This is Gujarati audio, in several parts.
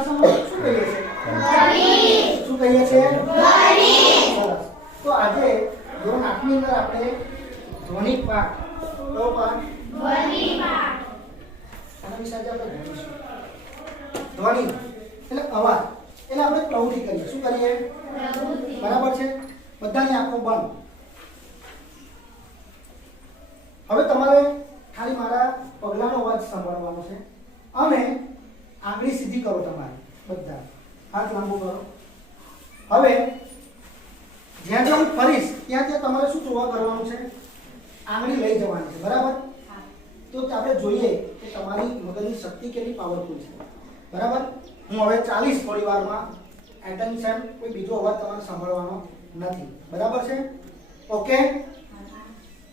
ભાષામાં શું કહીએ છીએ શું કહીએ છીએ સરસ. તો આજે ધોરણ આઠની અંદર આપણે ધ્વનિક પાઠ. કયો પાઠ? આના વિશે આજે આપણે ભણીશું. ધ્વનિ એટલે અવાજ. એટલે આપણે પ્રવૃત્તિ કરીએ. શું કરીએ? બરાબર છે? બધાની આંખો બંધ. હવે તમારે ખાલી મારા પગલાંનો અવાજ સાંભળવાનો છે. અને આંગળી સીધી કરો તમારી બધા. હાથ લાંબો કરો. હવે જ્યાં જ્યાં હું ફરીશ ત્યાં ત્યાં તમારે શું જોવા કરવાનું છે? આંગળી લઈ જવાની છે બરાબર? તો આપણે જોઈએ કે તમારી મગજની શક્તિ કેટલી પાવરફુલ છે. બરાબર? હું હવે ચાલીસ થોડી વારમાં એટેન્શન કોઈ બીજો અવાજ તમારે સાંભળવાનો નથી. બરાબર છે? ઓકે?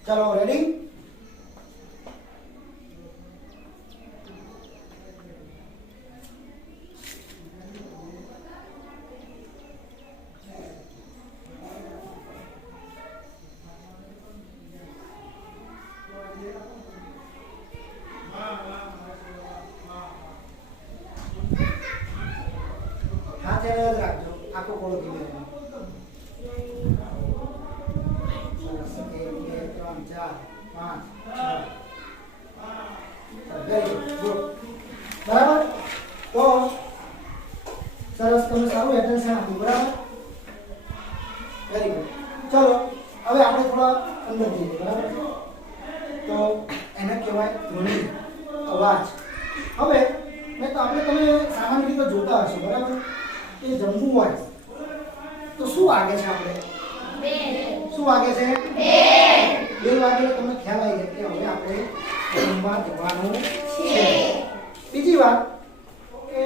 ચલો રેડી હાથ એને રાખજો. આખો કોળો ધીમે. એક, બે, ત્રણ, ચાર, પાંચ, છ. બરાબર? તો સરસ તમે સારું એટેન્શન આપ્યું બરાબર? વેરી ચલો હવે આપણે થોડા અંદર જઈએ બરાબર? તો એને કહેવાય ધ્વનિ અવાજ. હવે મેં તો આપણે તમે સામાન્ય રીતે જોતા હશો બરાબર? કે જમવું હોય. તો શું વાગે છે આપણે? શું વાગે છે? બે. વાગે તમને ખ્યાલ આવી જાય કે હવે આપણે જમવા જવાનું છે. બીજી વાત કે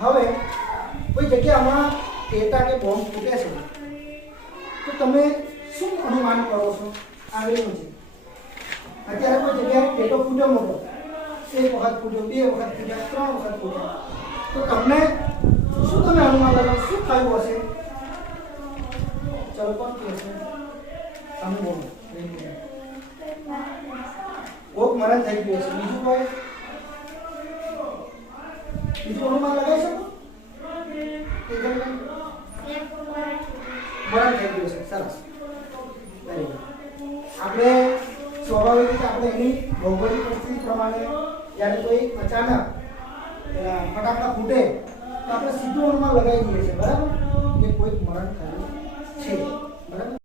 હવે કોઈ જગ્યામાં ટેટા કે બોમ્બ ફૂટે છે. તો તમે શું અનુમાન કરો છો? આવેલું છે અત્યારે કોઈ જગ્યાએ ટેટો ફૂટ્યો મોટો. એક વખત ફૂટ્યો બે વખત ફૂટ્યા ત્રણ વખત ફૂટ્યા. તો તમને તમે અનુમાન શું થયું હશે ચલો કોણ કે છે તમે બોલો કોક મરણ થઈ ગયું હશે બીજું કોઈ બીજું અનુમાન લગાવી શકો નહીં? મરણ થઈ ગયું છે સરસ વેરી આપણે સ્વાભાવિક આપણે એની ભૌગોલિક પ્રમાણે જ્યારે કોઈ અચાનક ફટાકડા ફૂટે આપણે સીધો અનુમાન લગાવી દઈએ છીએ બરાબર? કે કોઈક મરણ થયું છે બરાબર?